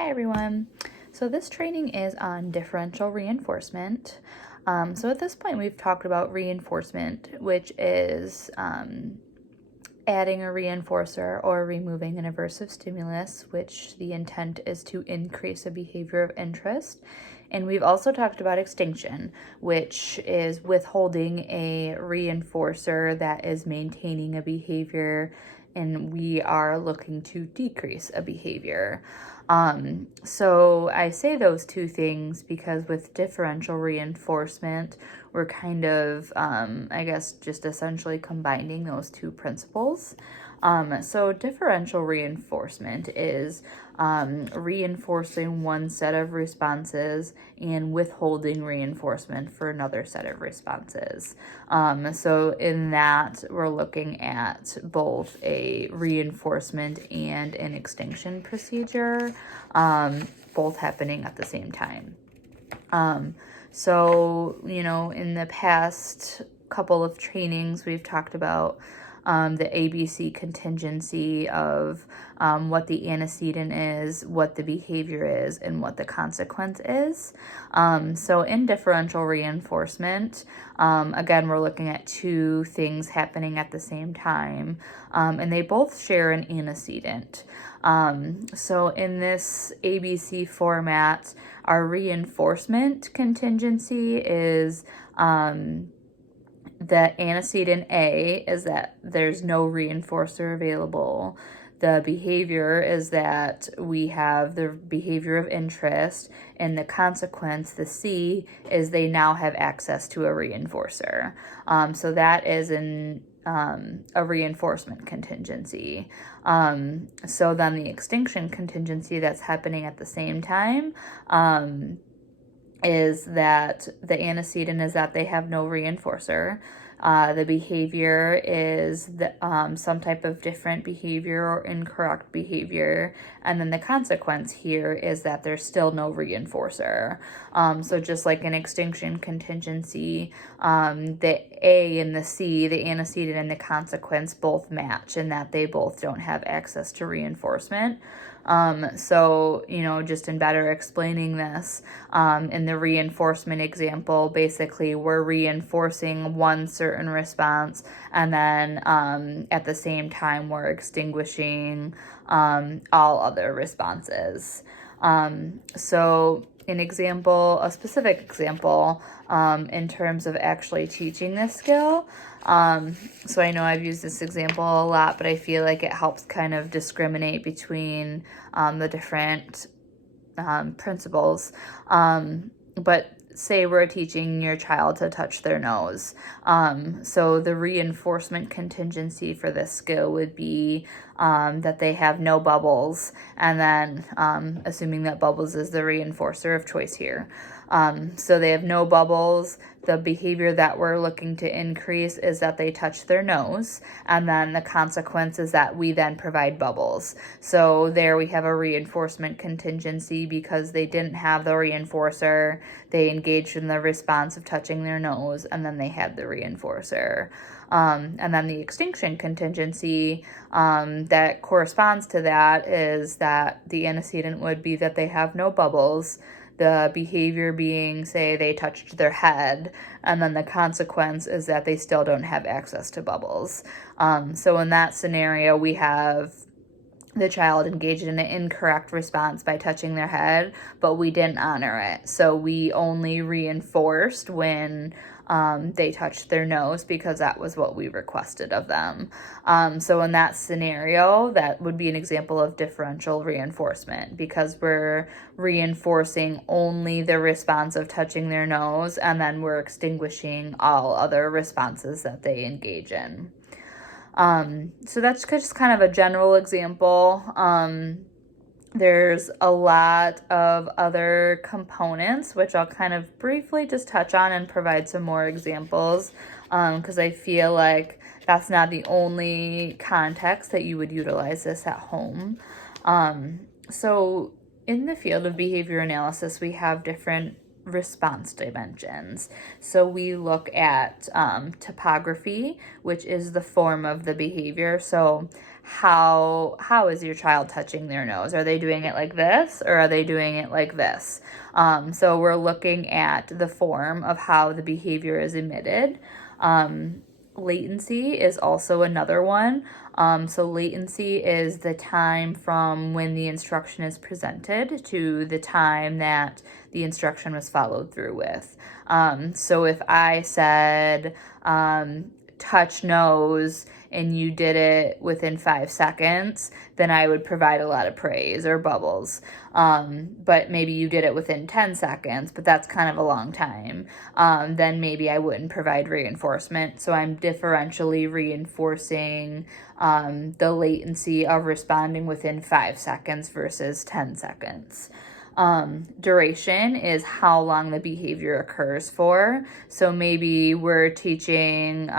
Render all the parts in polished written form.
Hi everyone. So this training is on differential reinforcement. So at this point we've talked about reinforcement, which is adding a reinforcer or removing an aversive stimulus, which the intent is to increase a behavior of interest. And we've also talked about extinction, which is withholding a reinforcer that is maintaining a behavior, and we are looking to decrease a behavior. So I say those two things because with differential reinforcement, we're kind of, just essentially combining those two principles. So differential reinforcement is reinforcing one set of responses and withholding reinforcement for another set of responses. So in that, we're looking at both a reinforcement and an extinction procedure, both happening at the same time. So, in the past couple of trainings, we've talked about the ABC contingency of what the antecedent is, what the behavior is, and what the consequence is. So in differential reinforcement, again, we're looking at two things happening at the same time, and they both share an antecedent. So in this ABC format, our reinforcement contingency is the antecedent A is that there's no reinforcer available. The behavior is that we have the behavior of interest, and the consequence, the C, is they now have access to a reinforcer. So that is a reinforcement contingency. So then the extinction contingency that's happening at the same time is that the antecedent is that they have no reinforcer. The behavior is some type of different behavior or incorrect behavior. And then the consequence here is that there's still no reinforcer. So just like an extinction contingency, the A and the C, the antecedent and the consequence both match in that they both don't have access to reinforcement. So, just in better explaining this, in the reinforcement example, basically we're reinforcing one certain response, and then at the same time we're extinguishing all other responses. So a specific example in terms of actually teaching this skill. So I know I've used this example a lot, but I feel like it helps kind of discriminate between the different principles. But say we're teaching your child to touch their nose. So the reinforcement contingency for this skill would be that they have no bubbles, and then assuming that bubbles is the reinforcer of choice here. So they have no bubbles. The behavior that we're looking to increase is that they touch their nose, and then the consequence is that we then provide bubbles. So there we have a reinforcement contingency because they didn't have the reinforcer, they engaged in the response of touching their nose, and then they had the reinforcer. And then the extinction contingency that corresponds to that is that the antecedent would be that they have no bubbles, the behavior being, say, they touched their head, and then the consequence is that they still don't have access to bubbles. So in that scenario, we have the child engaged in an incorrect response by touching their head, but we didn't honor it. So we only reinforced when they touched their nose because that was what we requested of them. So in that scenario, that would be an example of differential reinforcement because we're reinforcing only the response of touching their nose, and then we're extinguishing all other responses that they engage in. So that's just kind of a general example. There's a lot of other components, which I'll kind of briefly just touch on and provide some more examples, because I feel like that's not the only context that you would utilize this at home. So in the field of behavior analysis, we have different response dimensions. So we look at topography, which is the form of the behavior. So how is your child touching their nose? Are they doing it like this, or are they doing it like this? So we're looking at the form of how the behavior is emitted. Latency is also another one. So latency is the time from when the instruction is presented to the time that the instruction was followed through with. So if I said, touch nose, and you did it within 5 seconds, then I would provide a lot of praise or bubbles. But maybe you did it within 10 seconds, but that's kind of a long time. Then maybe I wouldn't provide reinforcement. So I'm differentially reinforcing the latency of responding within 5 seconds versus 10 seconds. Duration is how long the behavior occurs for. So maybe we're teaching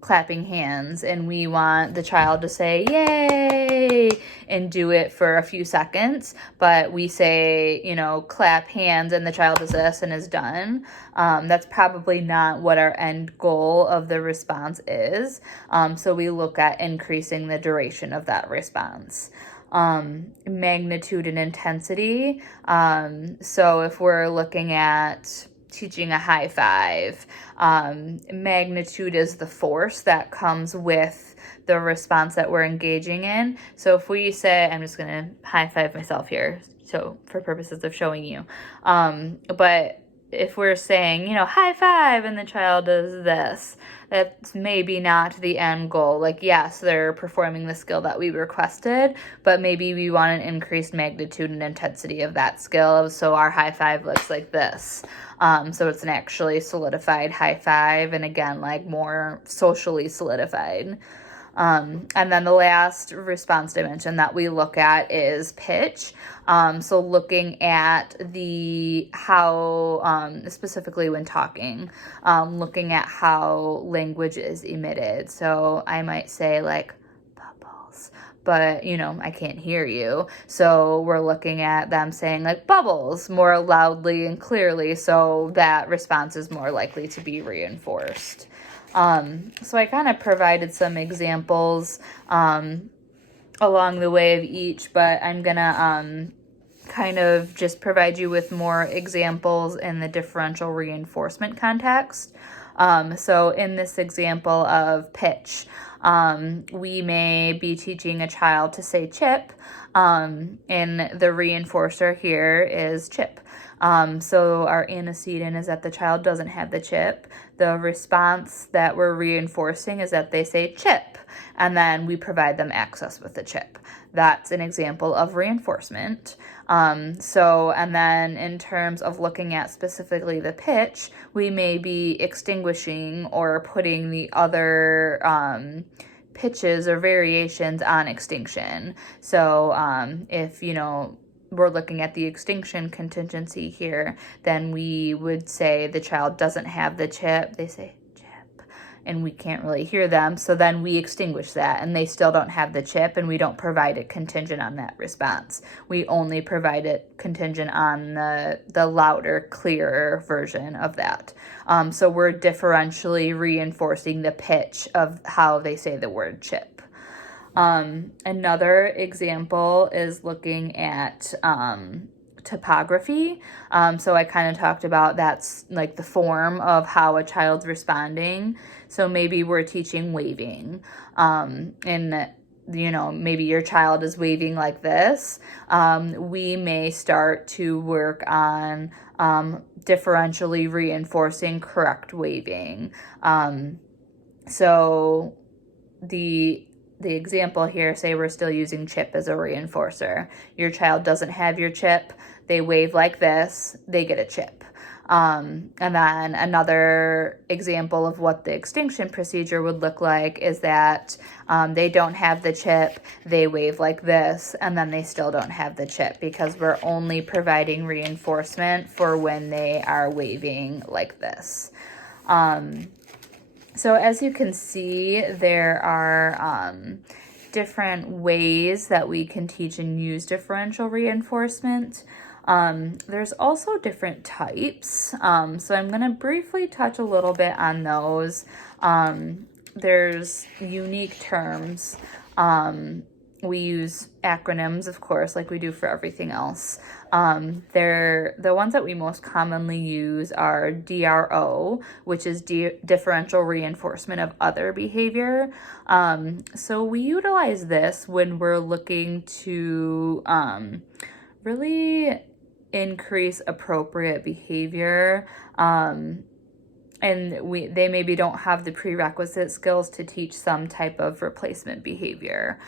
clapping hands, and we want the child to say yay and do it for a few seconds, but we say, clap hands, and the child does this and is done. That's probably not what our end goal of the response is. So we look at increasing the duration of that response. Magnitude and intensity. So if we're looking at teaching a high five, magnitude is the force that comes with the response that we're engaging in. So if we say, I'm just going to high five myself here, so for purposes of showing you, but if we're saying, high five, and the child does this, that's maybe not the end goal. Like, yes, they're performing the skill that we requested, but maybe we want an increased magnitude and intensity of that skill. So our high five looks like this. So it's an actually solidified high five, and again, like more socially solidified. And then the last response dimension that we look at is pitch. So looking at how, specifically when talking, looking at how language is emitted. So I might say like bubbles, but I can't hear you. So we're looking at them saying like bubbles more loudly and clearly, so that response is more likely to be reinforced. So I kind of provided some examples along the way of each, but I'm gonna kind of just provide you with more examples in the differential reinforcement context. So in this example of pitch, we may be teaching a child to say chip, and the reinforcer here is chip. So our antecedent is that the child doesn't have the chip. The response that we're reinforcing is that they say chip, and then we provide them access with the chip. That's an example of reinforcement. And then in terms of looking at specifically the pitch, we may be extinguishing or putting the other pitches or variations on extinction. So if, we're looking at the extinction contingency here, then we would say the child doesn't have the chip. They say chip, and we can't really hear them. So then we extinguish that, and they still don't have the chip, and we don't provide it contingent on that response. We only provide it contingent on the louder, clearer version of that. So we're differentially reinforcing the pitch of how they say the word chip. Another example is looking at topography. So I kind of talked about that's like the form of how a child's responding. So maybe we're teaching waving, and maybe your child is waving like this. We may start to work on differentially reinforcing correct waving. So the example here, say we're still using chip as a reinforcer. Your child doesn't have your chip. They wave like this. They get a chip. And then another example of what the extinction procedure would look like is that they don't have the chip. They wave like this, and then they still don't have the chip because we're only providing reinforcement for when they are waving like this. So as you can see, there are different ways that we can teach and use differential reinforcement. There's also different types. So I'm going to briefly touch a little bit on those. there's unique terms. We use acronyms, of course, like we do for everything else. The ones that we most commonly use are DRO, which is differential reinforcement of other behavior. So we utilize this when we're looking to really increase appropriate behavior. And they maybe don't have the prerequisite skills to teach some type of replacement behavior.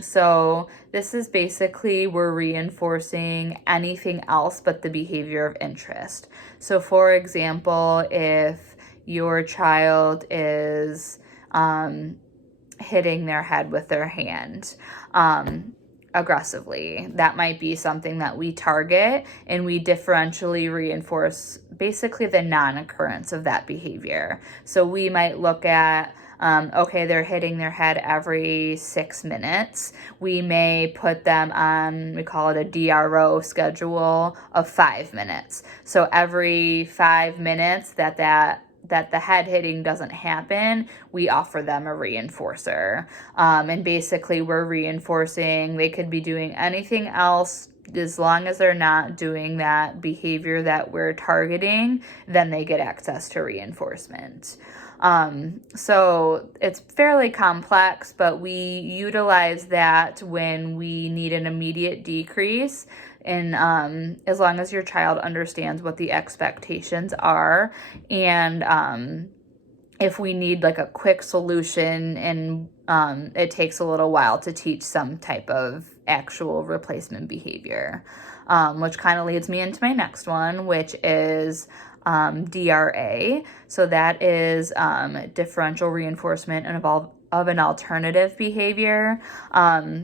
So this is basically we're reinforcing anything else but the behavior of interest. So for example, if your child is hitting their head with their hand, aggressively, that might be something that we target, and we differentially reinforce basically the non-occurrence of that behavior. So we might look at, okay, they're hitting their head every 6 minutes. We may put them on, we call it a DRO schedule of 5 minutes. So every 5 minutes that the head hitting doesn't happen, we offer them a reinforcer. And basically we're reinforcing, they could be doing anything else as long as they're not doing that behavior that we're targeting, then they get access to reinforcement. So it's fairly complex, but we utilize that when we need an immediate decrease. And as long as your child understands what the expectations are, and if we need like a quick solution and it takes a little while to teach some type of actual replacement behavior, which kind of leads me into my next one, which is DRA. So that is differential reinforcement of an alternative behavior.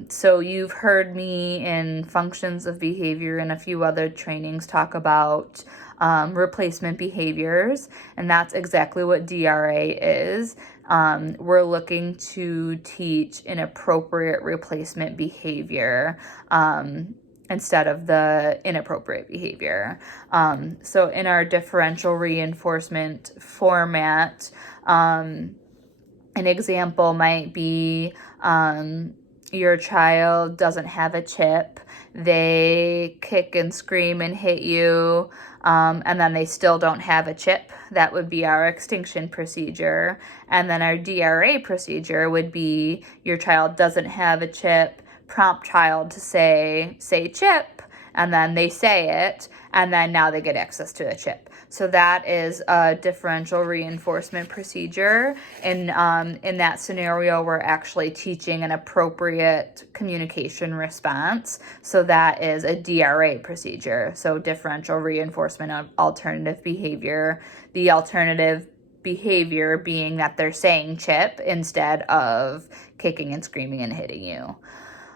So you've heard me in functions of behavior and a few other trainings talk about replacement behaviors, and that's exactly what DRA is. We're looking to teach an appropriate replacement behavior instead of the inappropriate behavior. So in our differential reinforcement format, an example might be your child doesn't have a chip, they kick and scream and hit you, and then they still don't have a chip. That would be our extinction procedure. And then our DRA procedure would be your child doesn't have a chip, prompt child to say chip, and then they say it, and then now they get access to a chip. So that is a differential reinforcement procedure. And in that scenario, we're actually teaching an appropriate communication response. So that is a DRA procedure. So differential reinforcement of alternative behavior. The alternative behavior being that they're saying chip instead of kicking and screaming and hitting you.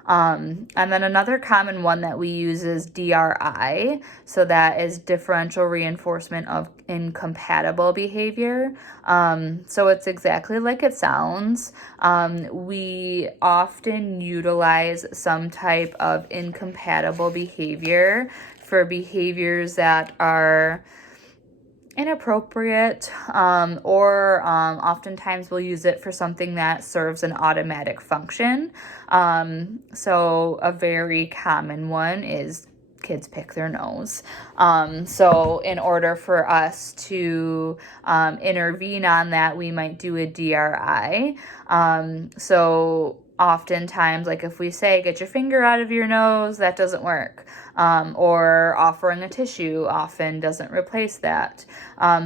And then another common one that we use is DRI. So that is differential reinforcement of incompatible behavior. So it's exactly like it sounds. We often utilize some type of incompatible behavior for behaviors that are inappropriate, or oftentimes we'll use it for something that serves an automatic function. So a very common one is kids pick their nose. So in order for us to intervene on that, we might do a DRI. So oftentimes, like if we say, get your finger out of your nose, that doesn't work. Or offering a tissue often doesn't replace that.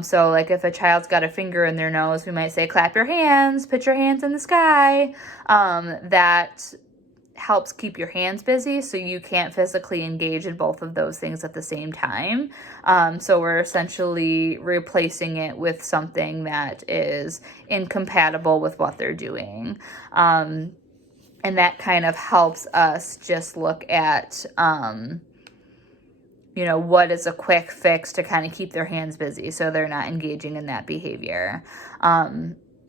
So like if a child's got a finger in their nose, we might say, clap your hands, put your hands in the sky. That helps keep your hands busy so you can't physically engage in both of those things at the same time. So we're essentially replacing it with something that is incompatible with what they're doing. And that kind of helps us just look at, what is a quick fix to kind of keep their hands busy so they're not engaging in that behavior.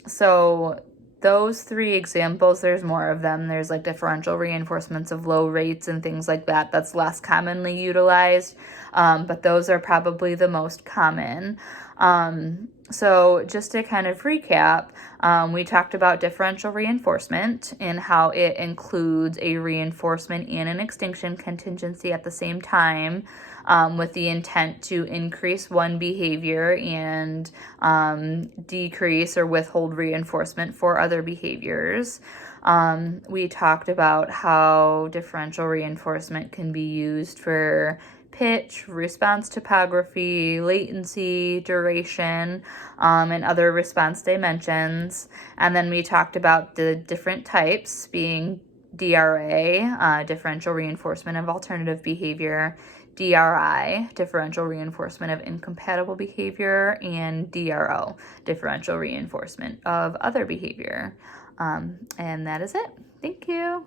So those three examples, there's more of them. There's like differential reinforcements of low rates and things like that. That's less commonly utilized, but those are probably the most common. So just to kind of recap, we talked about differential reinforcement and how it includes a reinforcement and an extinction contingency at the same time, with the intent to increase one behavior and decrease or withhold reinforcement for other behaviors. We talked about how differential reinforcement can be used for pitch, response topography, latency, duration, and other response dimensions. And then we talked about the different types, being DRA, differential reinforcement of alternative behavior, DRI, differential reinforcement of incompatible behavior, and DRO, differential reinforcement of other behavior. And that is it. Thank you.